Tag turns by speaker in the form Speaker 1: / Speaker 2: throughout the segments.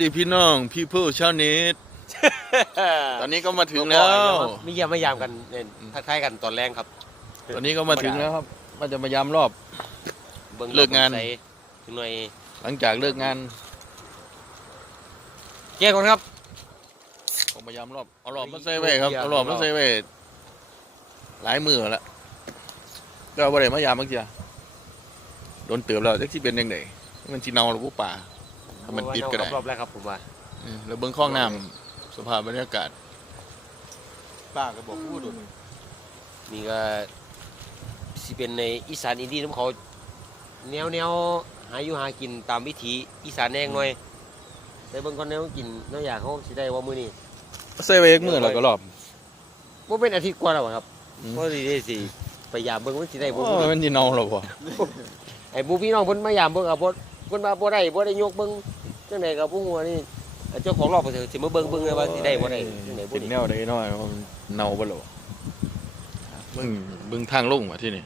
Speaker 1: วัสดีพี่น้องพี่ผู้ชาวเน็ตตอนนี้ก็มาถึงแล้ว
Speaker 2: มีเยี่ยมมายามกันเนี่ยทักทายกันตอนแรกครับ
Speaker 1: ตอนนี้ก็มาถึงแล้วครับว่าจะมายามรอบ
Speaker 2: บิ่
Speaker 1: เลิกงาน
Speaker 2: ใส่ถึงหน่อย
Speaker 1: หลังจากเลิกงาน
Speaker 2: แก้ก่อนครับ
Speaker 1: ก็มายามรอบเอารอบมาใส่ไว้ครับเอารอบมาใส่ไว้หลายมือแล้วก็บ่ได้มายามเมื่อกี้โดนเติบแล้วจักที่เป็นยังไงมันสิเนาหรือผู้ป่า ถ้ามันติดก็ได้
Speaker 2: รอบๆแรกครับผมว่า
Speaker 1: เออแล้วเบิ่งคลองน้ำสภาพบรรยากาศป้าก็บอกพูดดู
Speaker 2: นี่ก็สิเป็นในอีสานอินดี้น้ำเขาแนวแนวหาอยู่หากินตามวิถีอีสานแน่งหน่อยแต่เบิ่งคนแนวกินน้อยอยากเขาสิได้ว่ามื้อนี้
Speaker 1: ใส่ไว้อีกมือแล้วก็รอบ
Speaker 2: บ่เป็นอาทิตย์กว่าแล้วครับ
Speaker 1: อืม
Speaker 2: เพราะสิได้สิพยายามเบิ่งว่าสิได้บ่
Speaker 1: โอ้
Speaker 2: มื้อนี้
Speaker 1: ยมันสิเนาหรอบ่
Speaker 2: ไอ้บูพี่น้องเพิ่นมายามเบิ่งเอาบ่ เพิ่นมาบ่ได้บ่ได้ยกเบิ่งจังไดก็บ่ฮู้ว่านี่เจ้าของรอบเพิ่นสิมาเบิ่งเบิ่งเลยว่าสิได้บ่ได้จังไดบ่
Speaker 1: เป็น
Speaker 2: ได้
Speaker 1: แนวใดน้อยว่ามันเน่าบ่หรอเบิ่งเบิ่งทางลงว่ะที่นี่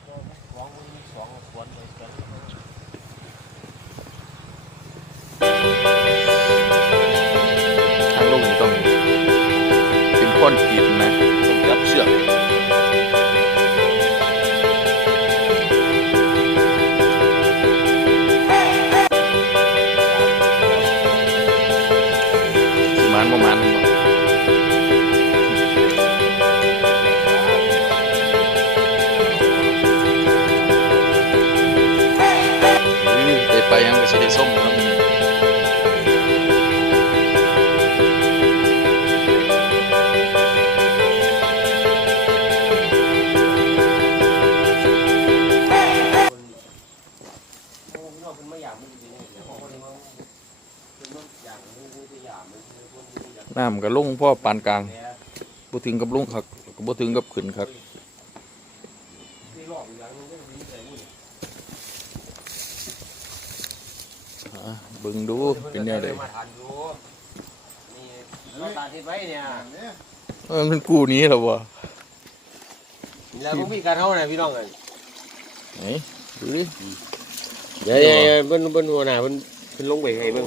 Speaker 1: น้ำก็ลงพ่อปานกลางบ่ถึงกับลงคักก็บ่ถึงกับขึ้นคักอะเบิ่งดูเป็นแนวใด
Speaker 2: มาทานอยู่นี่เราตาทิศไว้เนี่ย
Speaker 1: เออมันกูนี้เหรอวะ
Speaker 2: แล้วบ่มีการเฮานะพี่น้องเอ้ย
Speaker 1: ไหนดูดิ
Speaker 2: เดี๋ยวๆเพิ่นเพิ่นหัวหน้าเพิ่นเพิ่นลงไปให้
Speaker 1: โอ้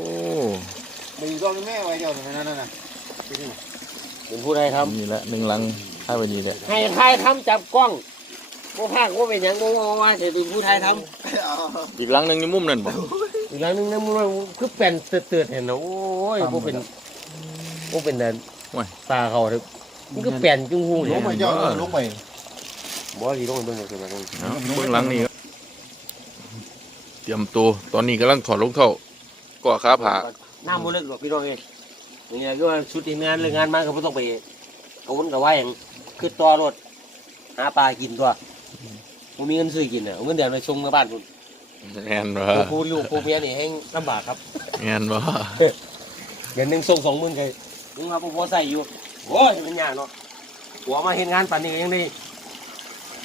Speaker 2: เบิ่ง
Speaker 3: มึงก็แม่ไว้เจ้าทำไมนั่นน่ะ
Speaker 2: เป็นผู้ใดทำ
Speaker 1: นี่แหละหนึ่งหลังให้ไปนี่แหละ
Speaker 2: ให้ใครทำจับกล้องบ่พากบ่เป็นหยังบ่ว่าว่าสิเป็นผู้ไทยทำ
Speaker 1: อีกหลังหนึ่งในมุมนั่นบ่
Speaker 2: อีกหลังนึงนะมันคือเป็นเตือนๆเห็นนะโอ้ยบ่เป็นบ่เป็นนั่นตาเขาเด้อมันก็แป่นจุงหู
Speaker 3: ล
Speaker 2: เนี่ย
Speaker 3: งไปเจ้าลงไป
Speaker 2: บ่สิลงไปเบิ่งจังซั่น
Speaker 1: เอาเบื้องหลังนี่ครับเตรียมตัวตอนนี้กำลังถอดรองเท้าก่อขาผา
Speaker 2: น้ำบ่ลึกหรอกพี่น้องเอ้ย นี่ก็ว่าชุดทีมงานเรื่องงานมาก็บ่ต้องไปเอาวนกับว่าหยังคือต่อรถหาปลากินตัวบ่มีเงินซื้อกินน่ะเอาเงินเดือนไปส่งมาบ้านพุ่น
Speaker 1: แอนบ่
Speaker 2: ผู้ลูกผู้เมียนี่แฮงลำบากครับ
Speaker 1: แอนบ่
Speaker 2: เดือนหนึ่งส่งสองหมื่นไงลุงครับผมพอใส่อยู่โอ้ยมันยากเนาะหัวมาเห็นงานปันนี้ก็ยังได้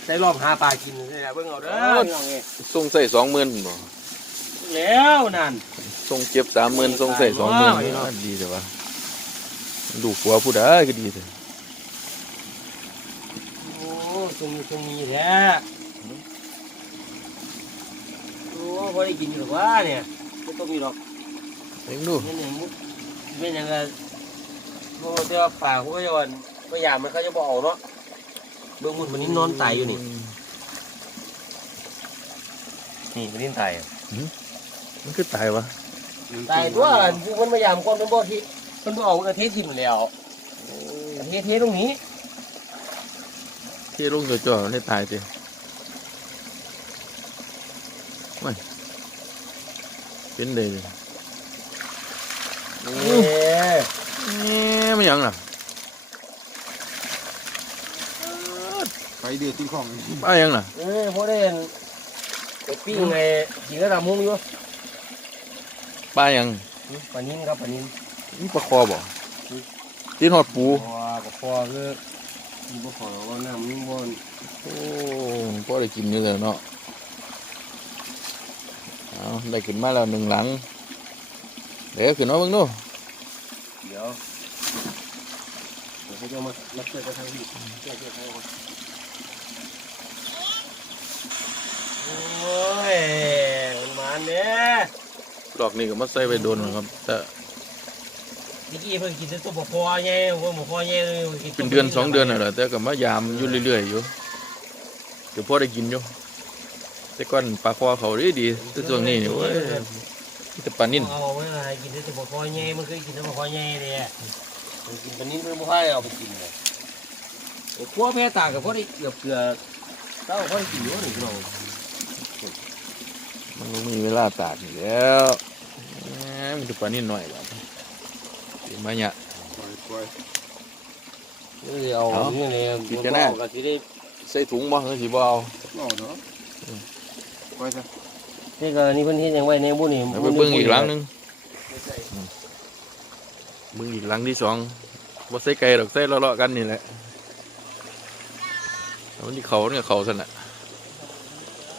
Speaker 2: ได้รอบหาปลากินเลยนะเบิ่งเอาเด้อพี่น้องเอ้ย
Speaker 1: ส่งใส่สองหมื่นบ่
Speaker 2: แล้วนั่น
Speaker 1: ส่งเก็บสามหมื่นส่งใส่สองหมื่น
Speaker 2: ว้าว
Speaker 1: ดีแต่ว่า ดูกลัวผู้ใดก็ดีแต่
Speaker 2: โอ้ตรงนี้ตรงนี้แท้โอ้พอได้กินอยู่หรอกว่าเนี่ยไม่ต้องมีหรอก
Speaker 1: เอ็งดู
Speaker 2: นี่นี่มุกเป็นยังไงโอ้เดี๋ยวป่าเขาก็จะวันไม่อยากมันเขาจะบอกเอาเนาะเบื้องบนมันนี่นอนตายอยู่นี่นี่มันนี่ตายอะ
Speaker 1: มันคือตายวะ
Speaker 2: ตายตัวผู้คนพยายามคนเป็นบ่ที่ คนบ่เอากระเทศทิ่มแล้วกระเทศเทตรงนี้
Speaker 1: ที่ลงจ่อๆได้ตายติไม่เป็นเลย
Speaker 2: นี่
Speaker 1: นี่ไม่หยังล่ะ
Speaker 3: ไปเดือดติ้งของ
Speaker 1: ป้าหยังล่ะ
Speaker 2: เออพอได้ไปปิ้งไงกินกระดามุ้งอยู่
Speaker 1: ป้าหยัง
Speaker 2: ปลานิ้นครับปลานิ้น
Speaker 1: นี่ปลาคอบ่ตีนหอดปู
Speaker 2: พอกับพอคือมีบ่ขอว่าน้ำมันบ่
Speaker 1: โอ้พอได้กินอยู่แล้วเนาะเอาได้ขึ้นมาแล้วหนึ่งหลังเดี๋ยวขึ้นมาเบิ่งดู
Speaker 2: เดี๋ยวเดี๋ยวเขาจะมามาเชื่อกันทางนี้เชื่อเชื่อทางนี้โอ้ยมันมาเนี่ย
Speaker 1: ดอกนี้ก็มาใส่ไปโดนเหมือนครับแต่
Speaker 2: ตะกี้เพิ่งกินแต่ตัวบ่พอไงว่าบ่พอไงเลยกิ
Speaker 1: เป็นเดือนสองเดือนน่ะแหละแต่ก็มายามอยู่เรื่อยๆอยู่เดี๋ยวพอได้กินอยู่แต่ก่อนปลาคอเขาดีดีๆแต่ช่วงนี้นี่โอ้ยมีแต่ปลานิ่น
Speaker 2: เอาไว้ให้กินแต่ตัวบ่พอไงมันเคยกินแต่บ่พอไงเลยอะมันกินปลานิ่นเพิ่นบ่ค่อยเอาไปกินเลยโอ้ครัวแพ้ตากับพอได้เกือบเกือบเต้าพอได้กินอยู่นี่พี่น้อง
Speaker 1: มันบ่มีเวลาตากนี่แล้วแหมมีแต่ปลานิ่นหน่อยแบบ กินมาเนี่ย
Speaker 3: ปล่อยปล่อย
Speaker 2: เออเอา
Speaker 1: เอา
Speaker 2: เนี่ยเลย
Speaker 1: กินกันแน่
Speaker 2: มัก็สิได้
Speaker 1: ใส่ถุงบ่หรือสิบ่เอา
Speaker 3: รอเนาะปล่อยซะ
Speaker 2: นี่ก็นี่เพิ่นเฮ็ดหยังไว้ในบุนี่
Speaker 1: เอาไปเบิ่งอีกหลังหนึงเบิ่งอีกหลังที่สองบ่ใส่ไก่ดอกใส่เลาะๆกันนี่แหละเอามันที่เขาเนี่ยเขาซั่นน่ะ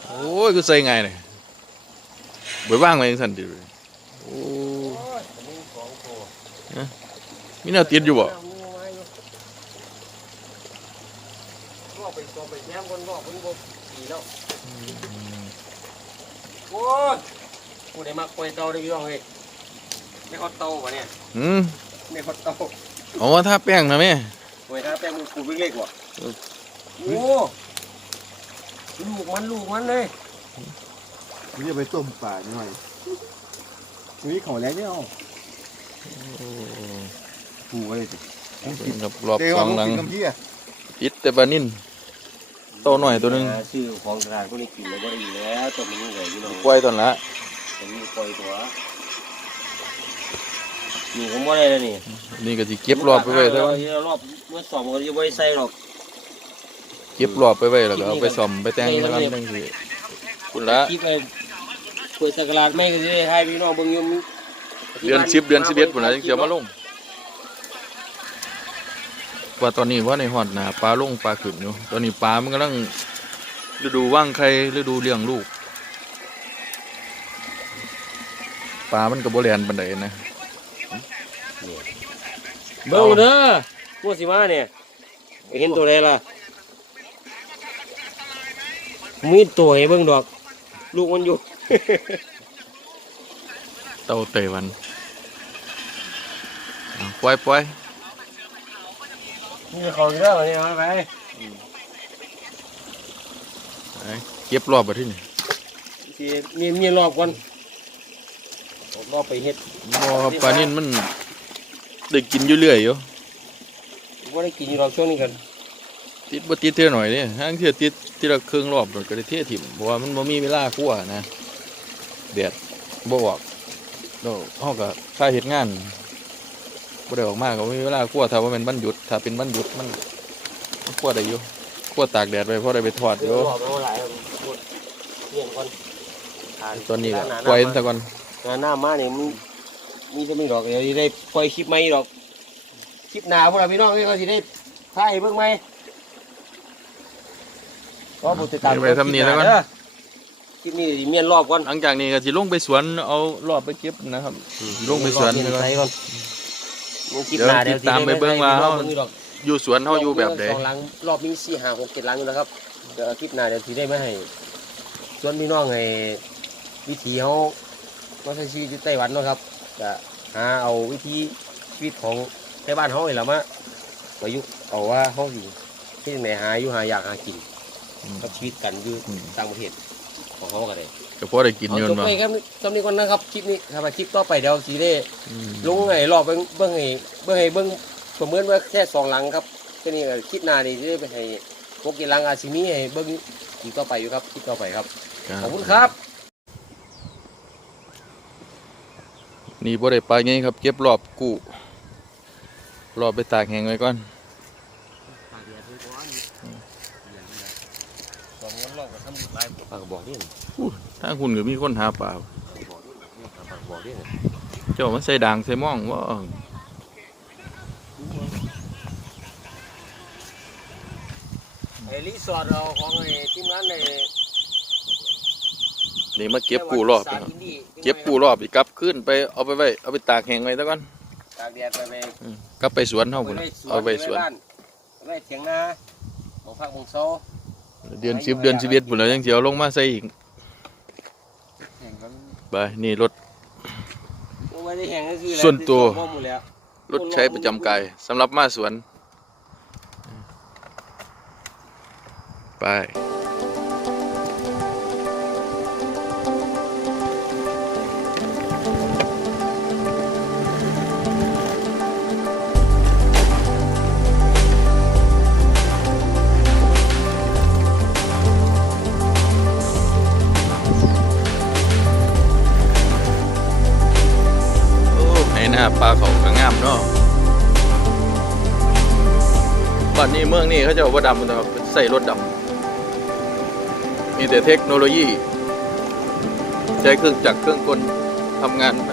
Speaker 1: โอ้ยคือใส่ไงายนี่เบิดว่างไว้จังซั่นติโอ้
Speaker 2: โอ้ยปลานิ่นสองตัว
Speaker 1: มีแนวติดอยู่บ่
Speaker 2: ก็ไปตัวไปแย้มคนก็คนบ่ขี่แล้วโอ้ยผู้ใดมักกล้วยเตาได้พี่น้องเฮ้ยไม่ฮอดเตาวะเนี่ย
Speaker 1: อืม
Speaker 2: ไม่ฮอดเตา
Speaker 1: เอาว่าถ้าแป้งนะแม่
Speaker 2: กล้วยถ้าแป้งมันกูเล็กๆว่ะ
Speaker 1: เออ
Speaker 2: โอ้ลูกมันลูกมันเลย
Speaker 3: นี่จะไปต้มปลาหน่อยนี่ของแล้วเนี่ยเอา ปูอะไรสิ
Speaker 1: กับรอบ
Speaker 3: เดี๋ยว
Speaker 1: สองหลัง
Speaker 3: กินกับพี่อะ
Speaker 1: ติดแต่ปลานิ่นโตหน่อยตัวหนึง
Speaker 2: ชื่อของตลาดพวกนี้กินแล้วบ่ได้อยู่แล้วตัวมันนี่เลยพี่น้อง
Speaker 1: ปล่อยตอนละ
Speaker 2: ตัวนี้ปล่อยตัวนี่ผมบ่ได้แล้วนี่
Speaker 1: นี่ก็สิเก็บรอบไปไว้แต่ว่า
Speaker 2: เรอบเมื่อสอบมันก็จะไว้ใส่หรอก
Speaker 1: เก็บรอบไปไว้แล้วก็เอาไปซ่อมไปแต่งแล้วกันจังซี่คุณละ
Speaker 2: คิดไปกล้วยสักการาดไม่ก็จะได้ให้พี่น้องเบิ่งอยู่มี
Speaker 1: เดือน10เดือน11พุ่นล่ะจังสิเอามาลง ว่าตอนนี้ว่าในฮอดหน้าปลาลงปลาขึ้นอยู่ ตอนนี้ปลามันกำลังฤดูว่างไข่ฤดูเลี้ยงลูกปลามันก็บ่แล่นปานใดนะ
Speaker 2: เบิ่งเด้อพวกสิมาเนี่ยเห็นตัวใดล่ะมีตัวให้เบิ่งดอก ลูกมันอยู่
Speaker 1: เต่าไต้หวันเอาปล่อยปล่อย
Speaker 2: นี่เขาอีกแล้วเนี่ยเอาไป
Speaker 1: ไปเก็บรอบไปที่นี่
Speaker 2: สิมีมีรอบก่อนรอบไปเฮ็ด
Speaker 1: บ่ครับปลานิ่นมันได้กินอยู่เรื่อยอยู่
Speaker 2: บ่ได้กินอยู่รอบช่วงนี้กัน
Speaker 1: ติดบ่ติดเท่าหน่อยนี่ห้างเที่ยติดทีละครึ่งรอบแล้วก็ได้เทถิ่มเพราะว่ามันบ่มีเวลาคั่วนะแดดบ่ออกแล้วเฮาก็ค่าเฮ็ดงาน บ่ได้ออกมาก็บ่มีเวลาคั่วถ้าว่าเป็นวันหยุด ถ้าเป็นวันหยุดมันมันคั่วได้อยู่คั่วตากแดดไว้พอได้ไปทอดอยู่
Speaker 2: รอบเอาหลายหมดเลี้ยงก่อนทาน
Speaker 1: ตอนนี้ก็
Speaker 2: หา
Speaker 1: ปล่อย
Speaker 2: ห
Speaker 1: มันซะก่อน
Speaker 2: งานหน้ามาเนี่ยมันมีจะมีดอกเดี๋ยวสิได้ปล่อยคลิปใหม่ดอกคลิปหน้าพวกเราพี่น้องนี่เขาสิได้ถ่ายให้เบิ่งไหมก็บุติดตาม
Speaker 1: เดี๋ยวไปทำนี่แล้วก่อน
Speaker 2: เด้อคลิปนี้สิเมียนรอบก่อน
Speaker 1: หลังจากนี้ก็สิลงไปสวนเอารอบไปเก็บนะครับลงไปสวน
Speaker 2: เมีย
Speaker 1: ก่อน
Speaker 2: ใส่ก่อนลงคลิปหน้า
Speaker 1: เดี๋
Speaker 2: เดี๋
Speaker 1: ย
Speaker 2: ยวว
Speaker 1: ติดตามไปเบิ่งว่า
Speaker 2: เฮา
Speaker 1: เฮา
Speaker 2: เบิ่งอยู่ดอก
Speaker 1: อยู่สวนเฮาอยู่แบบใด
Speaker 2: สองหลังรอบมีสี่ห้าหกเจ็ดหลังอยู่นะครับเดี๋ยวคลิปหน้าเดี๋ยวสิได้มาให้ส่วนพี่น้องให้วิถีเฮามาใช้ชีวิตอยู่ไต้หวันเนาะครับจะหาเอาวิธีชีวิตของในบ้านเฮานี่แหละมาประยุกต์เอาว่าเฮาสิที่ไหนหาอยู่หาอยากหากิน
Speaker 1: อืม
Speaker 2: กับชีวิตกันอยู่
Speaker 1: อืม
Speaker 2: ต่างประเทศของเฮากันเลย
Speaker 1: ก็พอได้กิน
Speaker 2: เอา
Speaker 1: อยู่
Speaker 2: จบ
Speaker 1: บ่
Speaker 2: ไปครับจำนี้ก่อนนะครับคลิปนี้ถ้าว่าคลิปต่อไปเดี๋ยวสิได้
Speaker 1: อืม
Speaker 2: ลงไอ้รอบเบิ่งเบิ่งให้เบิ่งให้เบิ่งประเมินว่าแค่สองหลังครับแค่นี้ก็คลิปหน้านี่จะได้ไปให้พวกกีหลังอาซิมีให้เบิ่งอีกต่อไปอยู่ครับคลิปต่อไปครับขอบคุณครับ
Speaker 1: นี่บ่ได้ปลาไงครับ เก็บรอบกู้รอบไปตากแห้งไว้ก่อน
Speaker 2: สองวันรอบก็ทำอยู่หลายปากบอกนี่
Speaker 1: ถ้าคุณก็มีคนหาปลา
Speaker 2: ปากบอกนี่
Speaker 1: เจ้ามันใส่ด่างใส่หม่องว่า
Speaker 2: ไอ้รีสอร์ทเราของไอ้ทีมงานใน
Speaker 1: นี่มาเก็บกู้รอบนะครับเก็บกู้รอบอีกกลับขึ้นไปเอาไปไว้เอาไปตากแห้งไว้ซะก่อน
Speaker 2: ตากแดดไปไป
Speaker 1: อืมกลับไปสวนเฮาพุ่นน่ะเอาไปสวน
Speaker 2: ไว้เถียงนาของพักของโซ
Speaker 1: เดือน10เดือน11พุ่นแล้วยังสิเอาลงมาใส่อีก
Speaker 3: แข่งกัน
Speaker 1: ไปนี่รถ
Speaker 2: ไว้ได้แห้งก็คือ
Speaker 1: ส่วนตัว
Speaker 2: บ่หมดแล้ว
Speaker 1: รถใช้ประจำกายสำหรับมาสวน ไป นหน้าปลาเขาก็งามเนาะบ้านนี้เมืองนี้เขาจะเอาว่าดำนะครับใส่รถดำมีแต่เทคโนโลยี ใช้เครื่องจักรเครื่องกลทำงานทั้ง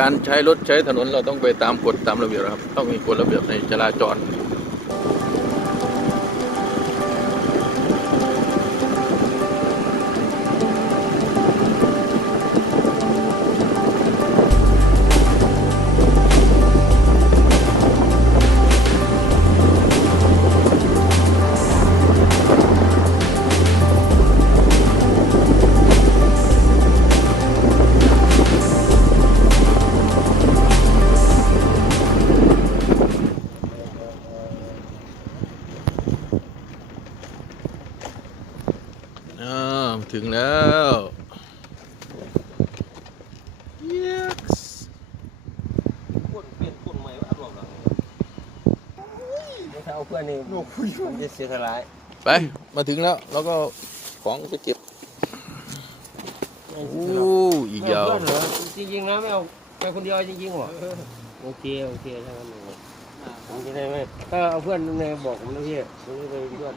Speaker 1: การใช้รถใช้ถนนเราต้องไปตามกฎตามระเบียบครับ ต้องมีกฎระเบียบในจราจราถึงแล้ว yes
Speaker 2: คนเปลี่ยนคนใหม่ว่าอารมณ์หลังไม่ถ้าเอาเพื่อนนี่
Speaker 3: โนคุย
Speaker 2: มันจะเสียสลาย
Speaker 1: ไป มาถึงแล้ว แล้วก็ของไปเก็บโอ้อีกยาว
Speaker 2: เพื่อนเหรอจริงๆนะไม่เอาไปคนเดียวจริงๆเหรอโอเคโอเคถ้างั้นเลยผมจะได้ไหมถ้าเอาเพื่อนในบอกผมนะพี่ผมจะไปเพื่อน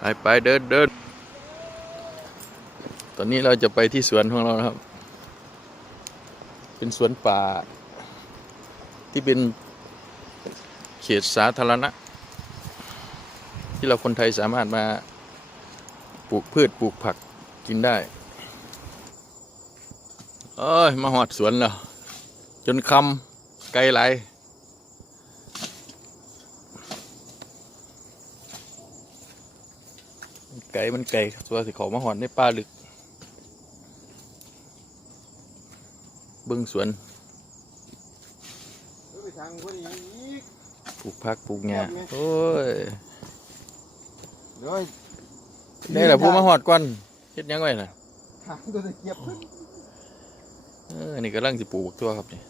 Speaker 1: ไปไปเดินเดินต อนนี้เราจะไปที่สวนของเรานะครับ เป็นสวนป่า ที่เป็นเขตสาธารณะ ที่เราคนไทยสามารถมาปลูกพืชปลูกผักกินได้เอ้ย มาหอดสวนแล้วจนคำไกลไหลไก่มันไก่ตัวสิเขามาหอนในป่าลึก บิ้งสวน
Speaker 3: ไปทางคนนี้อีก
Speaker 1: ปลูกผักปลูกหญ้าโอ้ย
Speaker 3: เดี๋ยว
Speaker 1: นี่แหละผู้มาหอดก่อนเฮ็ดหยังไว้น่ะ
Speaker 3: ทางตัวตะเกียบขึ้น
Speaker 1: เออนี่กำลังสิปลูกบักตัวครับนี่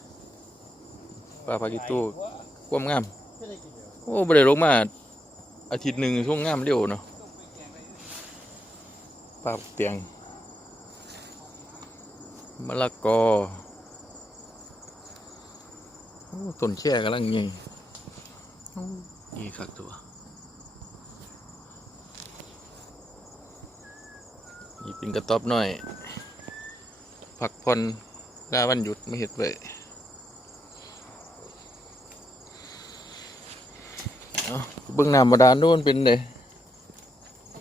Speaker 1: ปลาพากิตูความงามโอ้บ่ได้ลงมาอาทิตย์หนึ่งช่วงงามเร็วเนาะปลาเตียงมะละกอ โอ้ต้นแช่กำลังใหญ่โอ้ดีคักตัว นี่เป็นกระต๊อบน้อยพักผ่อนลาวันหยุดไม่เห็ดไว้เอาเบื้องหน้าบาดาลโน่นเป็นเลย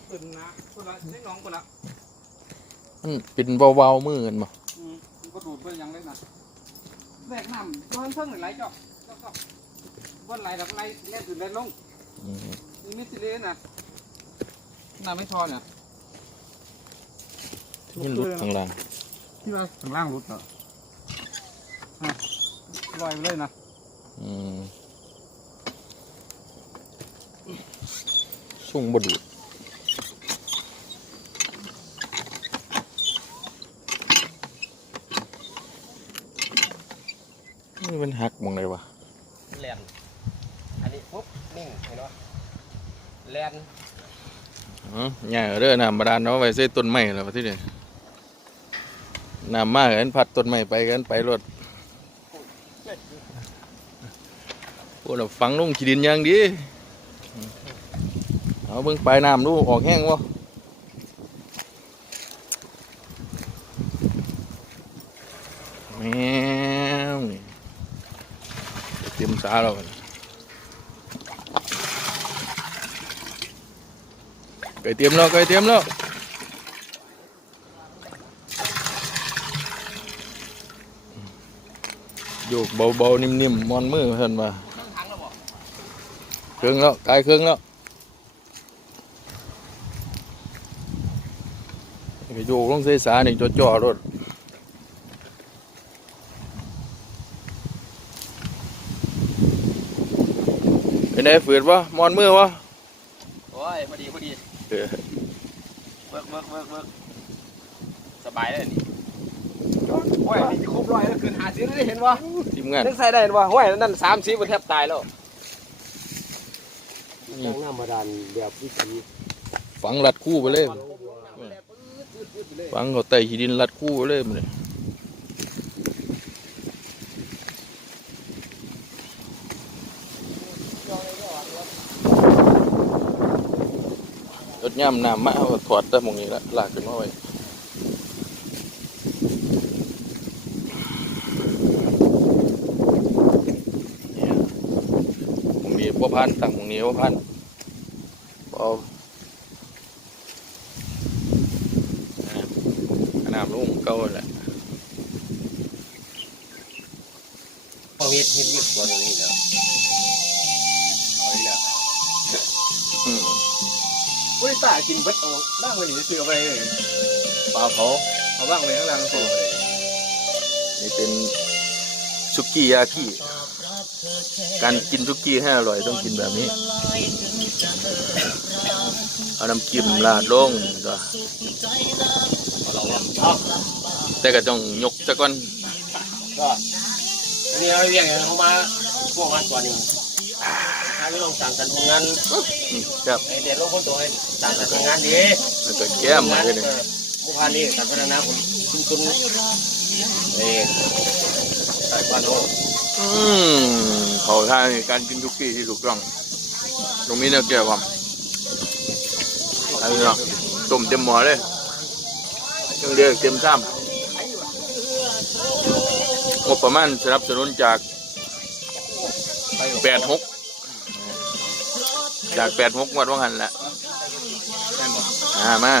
Speaker 4: ขึ้นนะคนละเล็กน้องคนละ
Speaker 1: มันเป็นเบาๆมือกันบ่
Speaker 4: อืมมันก็ดูดไปยังเล็กนะ แบกน้ำร้อนเพิ่งหรือไรจอกจอกจอกวันไหลดับไหลเล่นถึงเล่นลง
Speaker 1: อืม
Speaker 4: นี่มิสซิเลนนะน้ำไม่พอเนี่ย
Speaker 1: ที่หลุดข้างล่าง
Speaker 4: ที่ว่าข้างล่างรุดเหรออะลอยไปเลยนะ
Speaker 1: อืมส่งบดูด นี่มันหักหมองไหนวะ
Speaker 2: แลนอันนี้ปุ๊บนิ่งเห็นไหมแลน
Speaker 1: อ๋อใหญ่เด้อน้ำบาดาลเนาะไว้ใส่ต้นไม้แล้วว่าที่นี่น้ำมากกันพัดต้นไม้ไปกันไปรถพวกเราฝังลงขีดินอย่างดีเอาเบิ่งปลายน้ำดูออกแห้งวะแมวนี่ เตรียมสาเรากันไก่เตรียมแล้วไก่เตรียมแล้วโยกเบาๆนิ่มๆมอนมือเพิ่นมาเครื่องแล้วกายเครื่องแล้วก็โยกลงใส่สานี่จ่อๆรถ เป็นไงฝืดวะมอนมือวะ
Speaker 2: โอ้ยพอดีพอดี
Speaker 1: เออ
Speaker 2: เวิร์กเวิร์กเวิร์กเวิร์กสบายเลยนี่
Speaker 4: โอ้ยนี่ครบร้อยแล้วเกินหาซื้อได้เห็นวะ
Speaker 1: ทีมงาน
Speaker 4: นึกใส่ได้เห็นวะโอ้ยนั่นสามสิบมันแทบตายแล้ว
Speaker 2: ยังน้ำบาดาลแบบวิธี
Speaker 1: ฝังรัดคู่ไปเลยฝังเขาไต่ขีดินรัดคู่ไปเลยมันเลย รถย่ำน้ำมาเอาถอดแต่หมองนี้ละลากขึ้นมาไว้เนี่ยหมองนี้พ่พันตั้งหมองนี้พ่พันเอาน้ำลงเก่าแหละ
Speaker 2: พอเฮ็ดเฮ็ดเฮ็ดตัวนี้แล้วเอาอีกแล้ว
Speaker 1: อืม
Speaker 4: บริษัทกินเบิดเอาบ้างวันนี้ซื้อไปเลย
Speaker 1: ปลาเผา
Speaker 4: เอาบ้างเลยข้างล่างซื้อไปเลย
Speaker 1: นี่เป็นสุกี้ยากิการกินสุกี้ให้อร่อยต้องกินแบบนี้ เอาน้ำกิมราดลงก็แต่ก็ต้องยกซะก่อน
Speaker 2: ก็อันนี้เอาเรียกเขามาพวกมันตัวนี้ ไม่ลงสั่งกันทำงาน
Speaker 1: ครับ
Speaker 2: ไอเด็ดลงคนตัวให้สั่งกันทำงานดี
Speaker 1: แล้วก็แก้มมาเลยนี่
Speaker 2: มุพานนี่การพัฒนาคนชุมชนเออใส่บ้านโอ้
Speaker 1: อืมเขาท่านี่การกินสุกี้ที่ถูกต้อง ตรงนี้เนี่ยแก้วความอันนี้เนาะต้มเต็มหม้อเลยยังเรียกเต็มซ้ำงบประมาณสนับสนุนจากแปดหก จากแปดหกงวดว่างันแหละอ่ามา